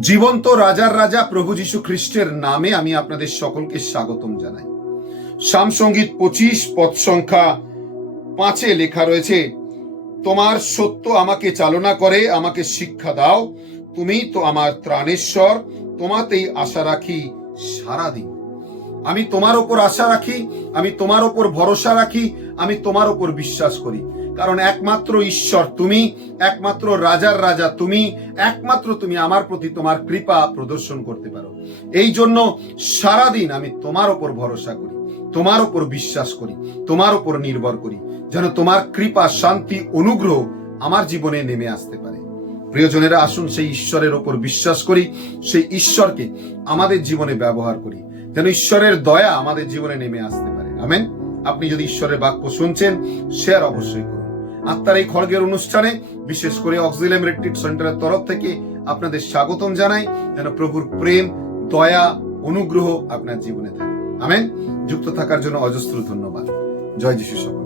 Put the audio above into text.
জীবন্ত রাজার রাজা প্রভু যীশু খ্রিস্টের নামে আমি আপনাদের সকলকে স্বাগতম জানাই। সাম সংগীত পঁচিশ, পদ সংখ্যা পাঁচে লেখা রয়েছে, তোমার সত্য আমাকে চালনা করে, আমাকে শিক্ষা দাও। তুমি তো আমার ত্রাণেশ্বর, তোমাতেই আশা রাখি সারাদিন। আমি তোমার ওপর আশা রাখি, আমি তোমার ওপর ভরসা রাখি, আমি তোমার ওপর বিশ্বাস করি। কারণ একমাত্র ঈশ্বর তুমি, একমাত্র রাজার রাজা তুমি, একমাত্র তুমি আমার প্রতি তোমার কৃপা প্রদর্শন করতে পারো। এই জন্য সারাদিন আমি তোমার ওপর ভরসা করি, তোমার ওপর বিশ্বাস করি, তোমার ওপর নির্ভর করি, যেন তোমার কৃপা, শান্তি, অনুগ্রহ আমার জীবনে নেমে আসতে পারে। প্রিয়জনেরা, আসুন সেই ঈশ্বরের ওপর বিশ্বাস করি, সেই ঈশ্বরকে আমাদের জীবনে ব্যবহার করি, যেন ঈশ্বরের দয়া আমাদের জীবনে নেমে আসতে পারে। আমেন। আপনি যদি ঈশ্বরের বাক্য শুনছেন শেয়ার অবশ্যই করুন। আত্মার এই খড়গের অনুষ্ঠানে বিশেষ করে অক্সিলেম রেট্রিট সেন্টারের তরফ থেকে আপনাদের স্বাগতম জানাই। যেন প্রভুর প্রেম, দয়া, অনুগ্রহ আপনার জীবনে থাকে। আমেন। যুক্ত থাকার জন্য অজস্র ধন্যবাদ। জয় যিশু সকল।